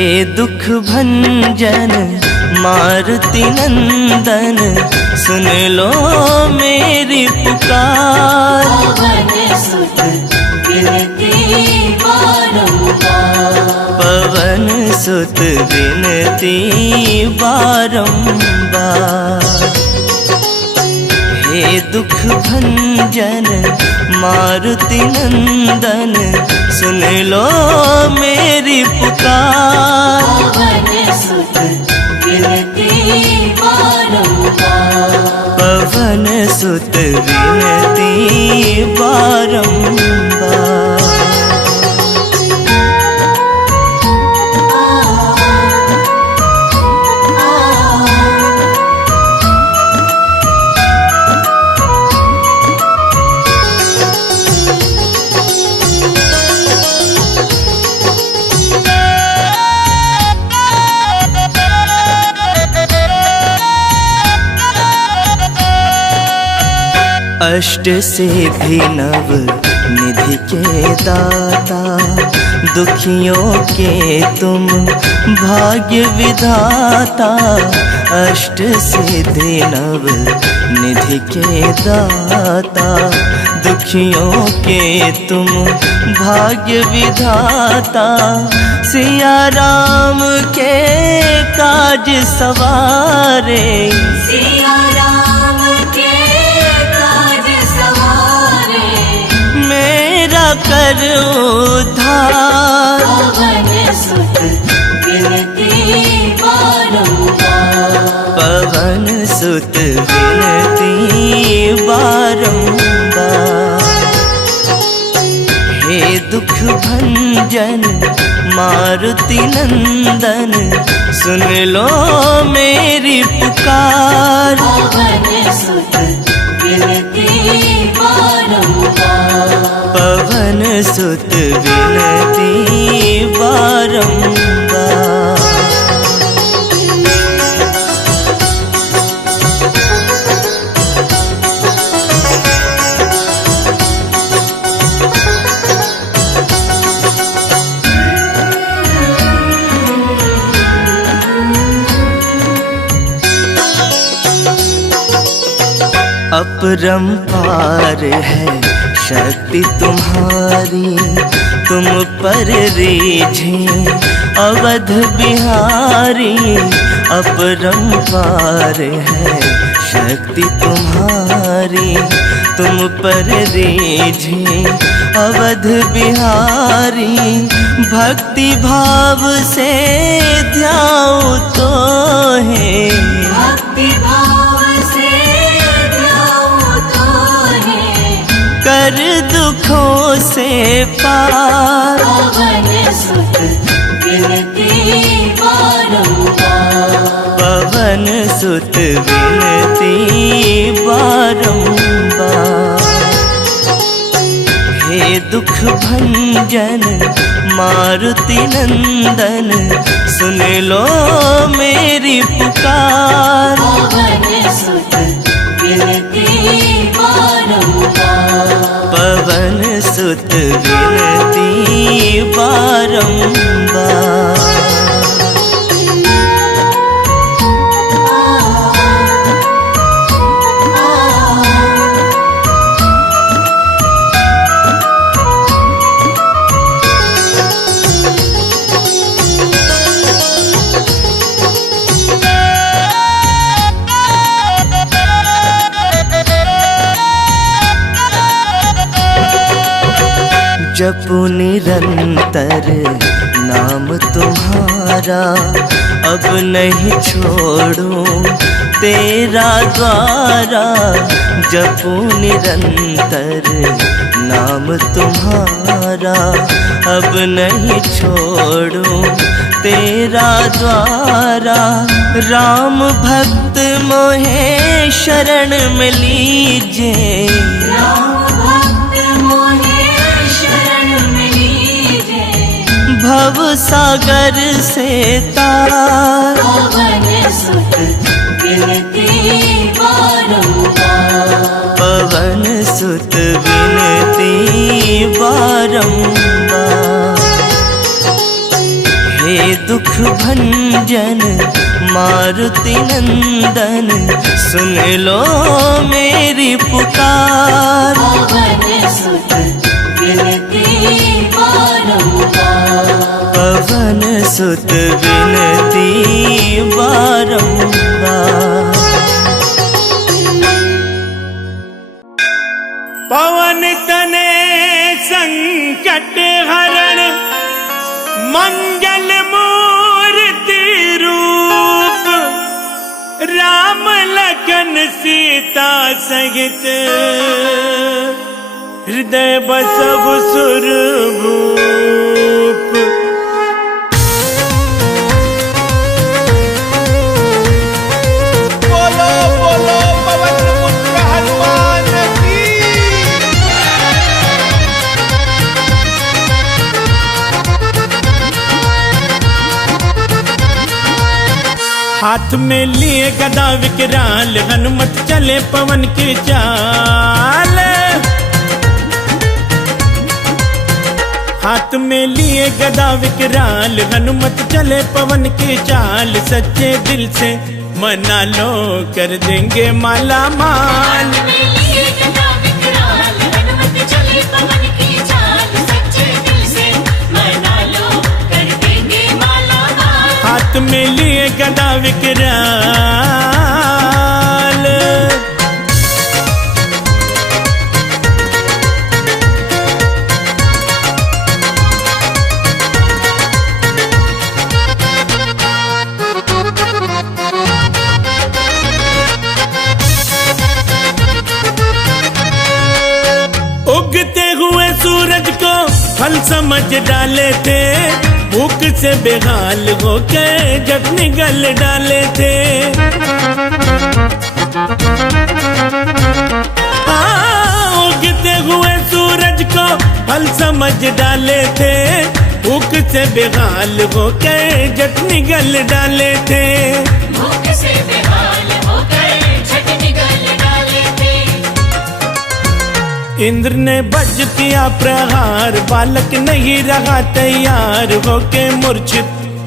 हे दुख भंजन मारुति नंदन, सुन लो मेरी पुकार। पवन सुत विनती बारंबार, पवन सुत विनती बारंबार। हे दुख भंजन मारुति नंदन, सुन लो मेरी पुकार। पवन सुत विनती बारंबार, पवन सुत विनती बारंबार। अष्ट सिद्धि नव निधि के दाता, दुखियों के तुम भाग्य विधाता। अष्ट सिद्धि नव निधि के दाता, दुखियों के तुम भाग्य विधाता। सिया राम के काज सवारे, सिया राम के काज सवारे, मेरा कर उद्धार। पवन सुत विनती बारंबार, पवन सुत विनती बारंबार। हे दुख भंजन मारुति नंदन, सुन लो मेरी पुकार। पवन सुत विनती बारंबार, पवन सुत विनती बारंबार। अपरंपार है शक्ति तुम्हारी, तुम पर रीझे अवध बिहारी। अपरंपार है शक्ति तुम्हारी, तुम पर रीझे अवध बिहारी। भक्ति भाव से ध्याओ तो है, भक्ति भाव से ध्याओ तो है, कर दुखों से पार। पवन सुत विनती बारंबार, पवन सुत विनती बारंबार। हे दुख भंजन मारुति नंदन, सुन लो मेरी पुकार। पवन सुत विनती बारंबार, पवन सुत विनती बारंबार। जपू निरंतर नाम तुम्हारा, अब नहीं छोड़ूं तेरा द्वारा। जपू निरंतर नाम तुम्हारा, अब नहीं छोड़ूं तेरा द्वारा। राम भक्त मोहे शरण में लीजिए, भव सागर से तार। पवन सुत विनती बारंबार, पवन सुत विनती बारंबार। हे दुख भंजन मारुति नंदन, सुन लो मेरी पुकार। पवन सुत विनती बारंबार, पवन सुत विनती बारंबार। पवन तने संकट हरण, मंगल मूर्ति रूप, राम लखन सीता सहित, हृदय बसहु सुरभूप। बोलो बोलो पवन पुत्र हनुमान की। हाथ में लिए गदा विकराल, हनुमत चले पवन की चाल। हाथ में लिए गदा विकराल, हनुमत चले पवन की चाल। सच्चे दिल से मना लो, कर देंगे माला माल। हाथ में लिए गदा विकराल, उगते हुए सूरज को फल समझ डाले थे, भूख से बेहाल होके जब निगल डाले थे। उगते हुए सूरज को फल समझ डाले थे, भूख से बेहाल होके जब निगल डाले थे। भूख से बेहाल होकर झट निगल डाले थे। इंद्र ने वज्र किया प्रहार, बालक नहीं रहा तैयार होके मूर्छित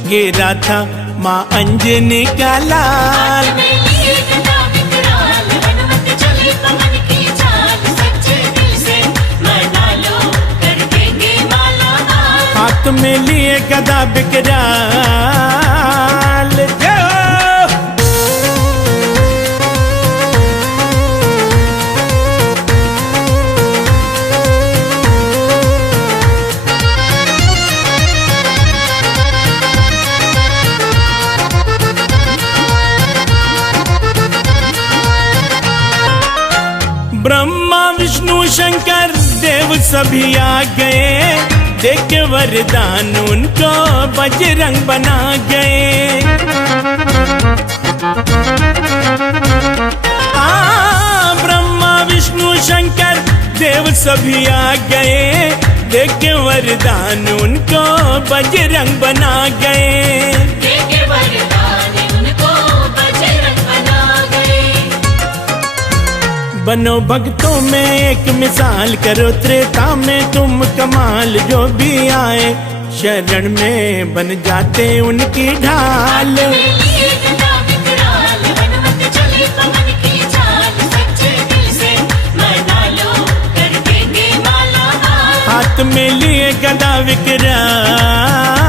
गिरा था माँ अंजनी का लाल। हाथ में लिए गदा विकराल, ब्रह्मा विष्णु शंकर देव सभी आ गए, देख के वरदान उनको बजरंग बना गए। ब्रह्मा विष्णु शंकर देव सभी आ गए, देख के वरदान उनको बजरंग बना गए। बनो भक्तों में एक मिसाल, करो त्रेता में तुम कमाल। जो भी आए शरण में बन जाते उनकी ढाल। हाथ में लिए गदा विकराल,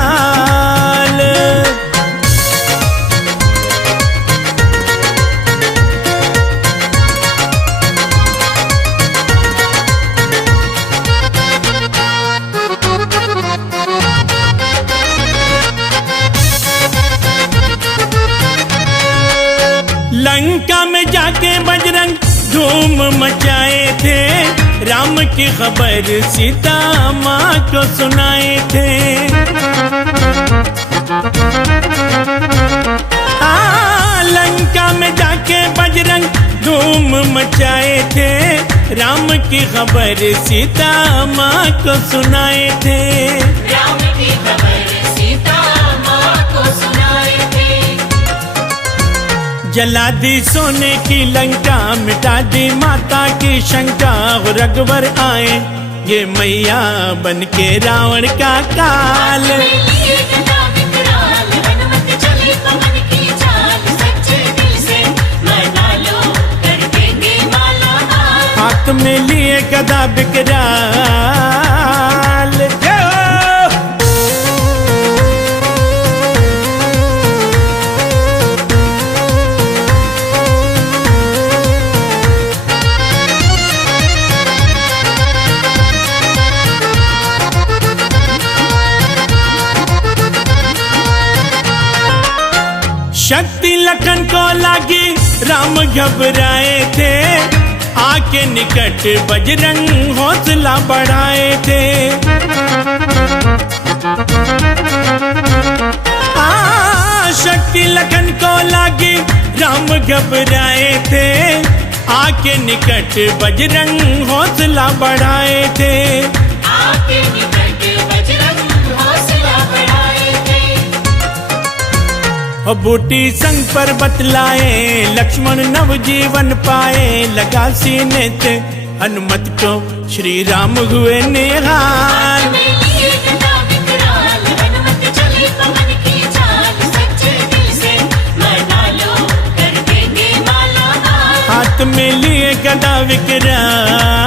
लंका में जाके बजरंग धूम मचाए थे, राम की खबर सीता माँ को सुनाए थे। लंका में जाके बजरंग धूम मचाए थे, राम की खबर सीता माँ को सुनाए थे। राम की खबर सीता माँ को सुनाए थे। जला दी सोने की लंका, मिटा दी माता की शंका। रघुवर आए ये मैया बन के रावण का काल। हाथ में लिए गदा विकराल, हनुमत हाथ में लिए गदा विकराल। जय हो। शक्ति लखन को लागी, राम घबराए थे, आके निकट बजरंग हौसला बढ़ाए थे। शक्ति लखन को लागी, राम घबराए थे, आके निकट बजरंग हौसला बढ़ाए थे। आके निकट बजरंग हौसला बढ़ाए थे। बूटी संग पर बतलाए, लक्ष्मण नवजीवन पाए, लगा सीने से हनुमत को श्री राम हुए निहाल। हाथ में लिए गदा विकराल, हनुमत चले पवन की चाल, सच्चे दिल से मना लो, कर देंगे माला माल। हाथ में लिए गदा विकराल।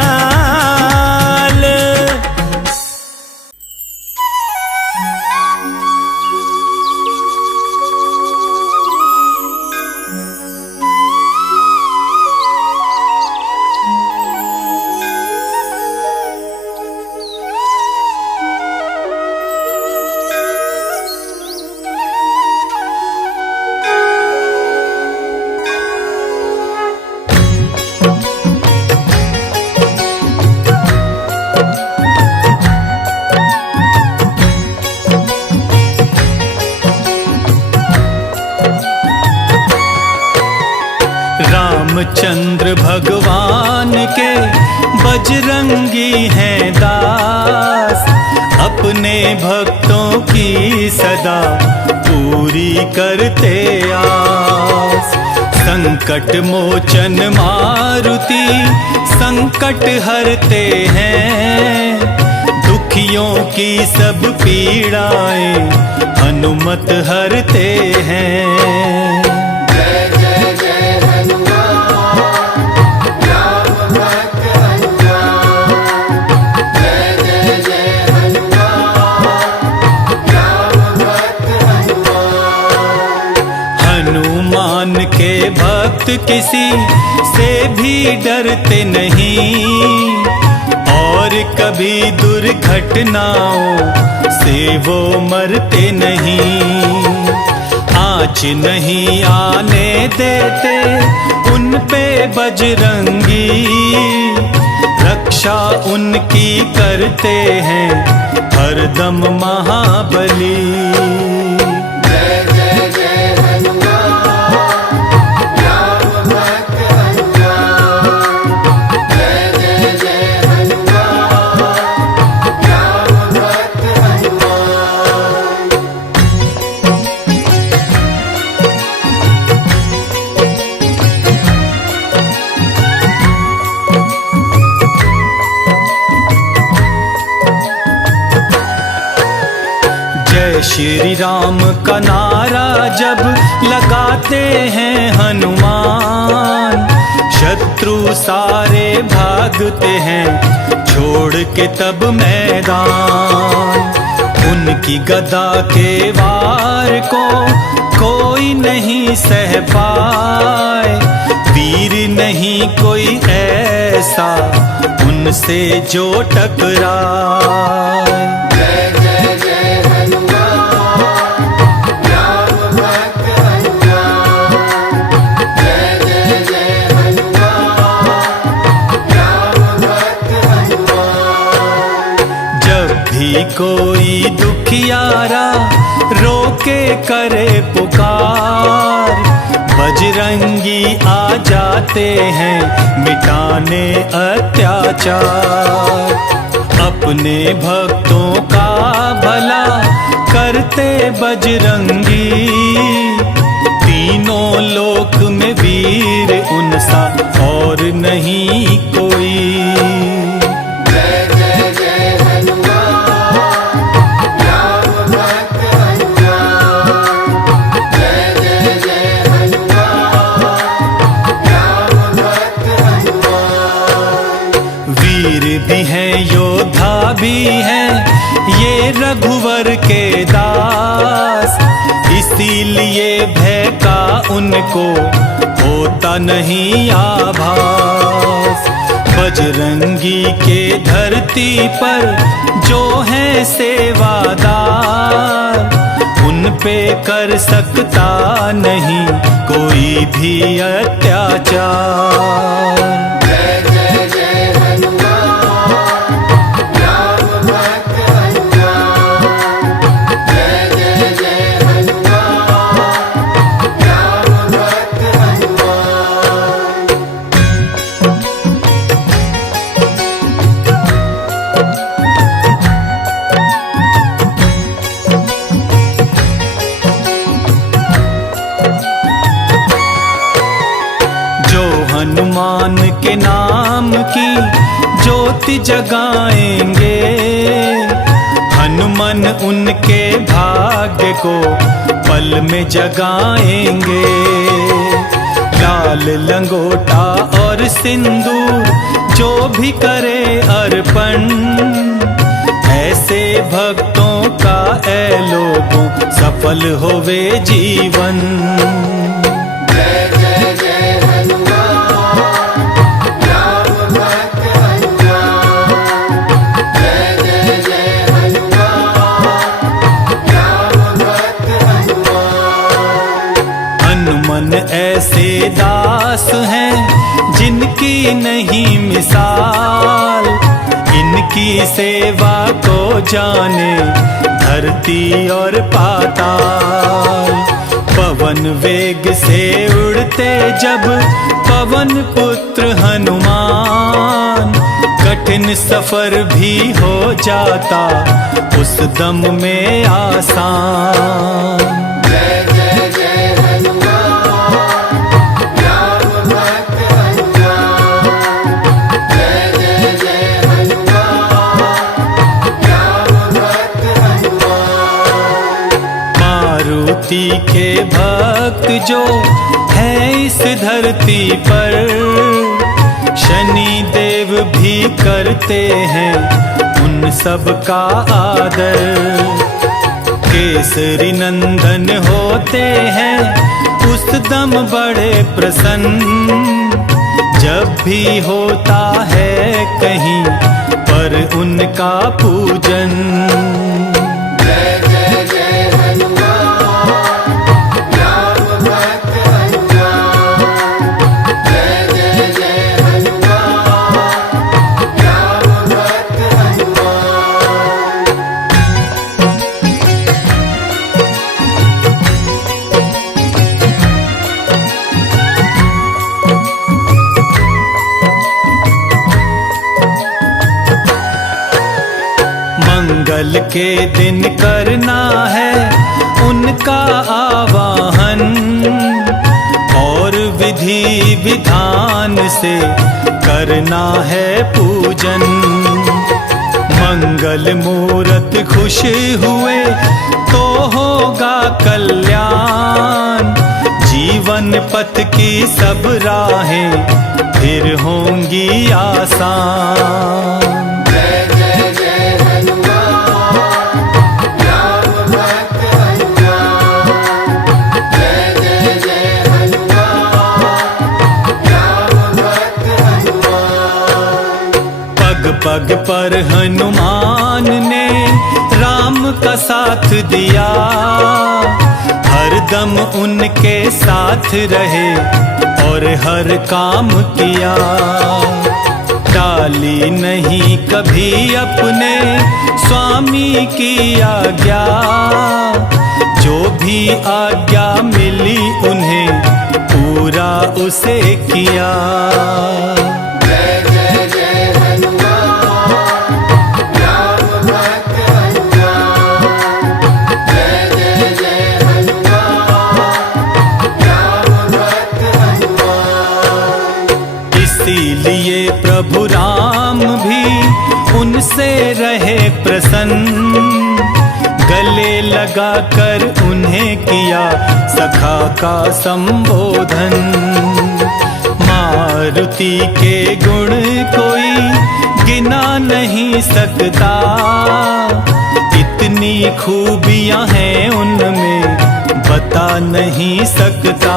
रामचंद्र भगवान के बजरंगी हैं दास, अपने भक्तों की सदा पूरी करते आस। संकट मोचन मारुति संकट हरते हैं, दुखियों की सब पीड़ाएं हनुमत हरते हैं। हनुमान के भक्त किसी से भी डरते नहीं, और कभी दुर्घटनाओं से वो मरते नहीं। आँच नहीं आने देते उन पे बजरंगी, रक्षा उनकी करते हैं हरदम महाबली। श्री राम का नारा जब लगाते हैं हनुमान, शत्रु सारे भागते हैं छोड़ के तब मैदान। उनकी गदा के वार को कोई नहीं सह पाए, वीर नहीं कोई ऐसा उनसे जो टकराए। कोई दुखियारा रोके करे पुकार, बजरंगी आ जाते हैं मिटाने अत्याचार। अपने भक्तों का भला करते बजरंगी, तीनों लोक में वीर उनसा और नहीं कोई। हैं ये रघुवर के दास, इसीलिए भय का उनको होता नहीं आभास। बजरंगी के धरती पर जो है सेवादार, उन पे कर सकता नहीं कोई भी अत्याचार। हनुमान के नाम की ज्योति जगाएंगे, हनुमान उनके भाग्य को पल में जगाएंगे। लाल लंगोटा और सिंदूर जो भी करे अर्पण, ऐसे भक्तों का ऐ लोगों सफल होवे जीवन। हनुमान ऐसे दास हैं जिनकी नहीं मिसाल, इनकी सेवा को जाने धरती और पाताल। पवन वेग से उड़ते जब पवन पुत्र हनुमान, कठिन सफर भी हो जाता उस दम में आसान। मारुति के भक्त जो है इस धरती पर, शनि देव भी करते हैं उन सब का आदर। केसरी नंदन होते हैं उस दम बड़े प्रसन्न, जब भी होता है कहीं पर उनका पूजन। मंगल के दिन करना है उनका आवाहन, और विधि विधान से करना है पूजन। मंगल मूरत खुश हुए तो होगा कल्याण, जीवन पथ की सब राहें फिर होंगी आसान। पग पर हनुमान ने राम का साथ दिया, हर दम उनके साथ रहे और हर काम किया। टाली नहीं कभी अपने स्वामी की आज्ञा, जो भी आज्ञा मिली उन्हें पूरा उसे किया। इसीलिए प्रभु राम भी उनसे रहे प्रसन्न, गले लगाकर उन्हें किया सखा का संबोधन। मारुति के गुण कोई गिना नहीं सकता, इतनी खूबियां हैं उनमें बता नहीं सकता।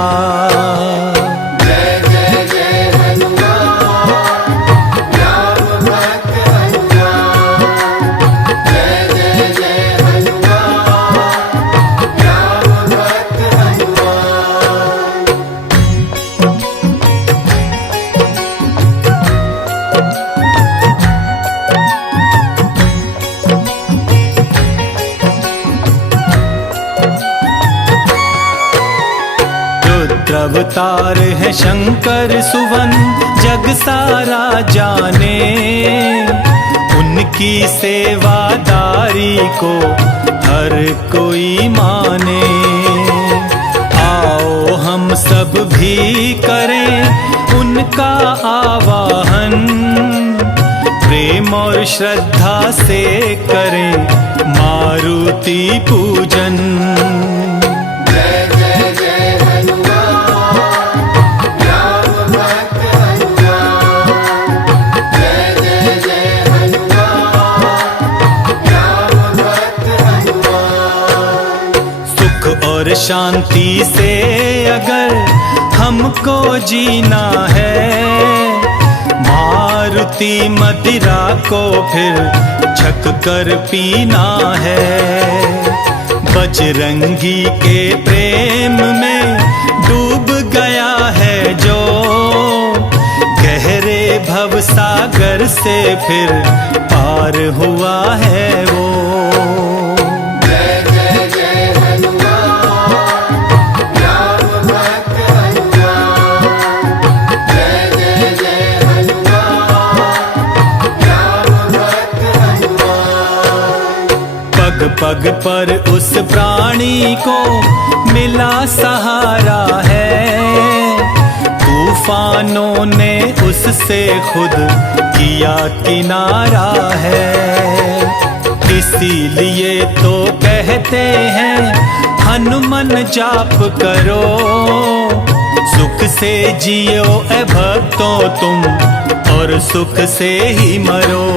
अवतार है शंकर सुवन जग सारा जाने, उनकी सेवादारी को हर कोई माने। आओ हम सब भी करें उनका आवाहन, प्रेम और श्रद्धा से करें मारुति पूजन। और शांति से अगर हमको जीना है, मारुति मदिरा को फिर छक कर पीना है। बजरंगी के प्रेम में डूब गया है जो, गहरे भव सागर से फिर पार हुआ है वो। पग पर उस प्राणी को मिला सहारा है, तूफानों ने उससे खुद किया किनारा है। इसीलिए तो कहते हैं हनुमान जाप करो, सुख से जियो ए भक्तों तुम और सुख से ही मरो।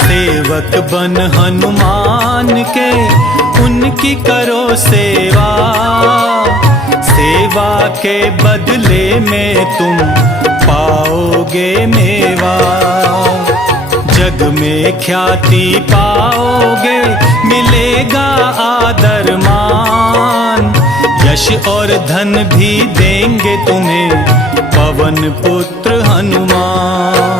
सेवक बन हनुमान के उनकी करो सेवा, सेवा के बदले में तुम पाओगे मेवा। जग में ख्याति पाओगे, मिलेगा आदर मान, यश और धन भी देंगे तुम्हें पवन पुत्र हनुमान।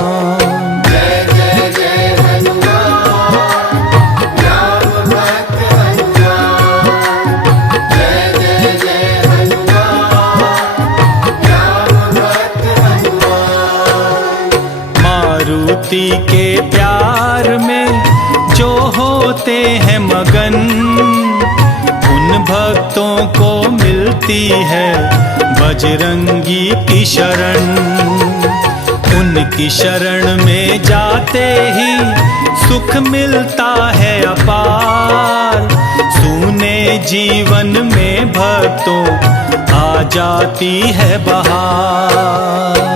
मारुति के प्यार में जो होते हैं मगन, उन भक्तों को मिलती है बजरंगी की शरण। उनकी शरण में जाते ही सुख मिलता है अपार, सूने जीवन में भक्तों आ जाती है बहार।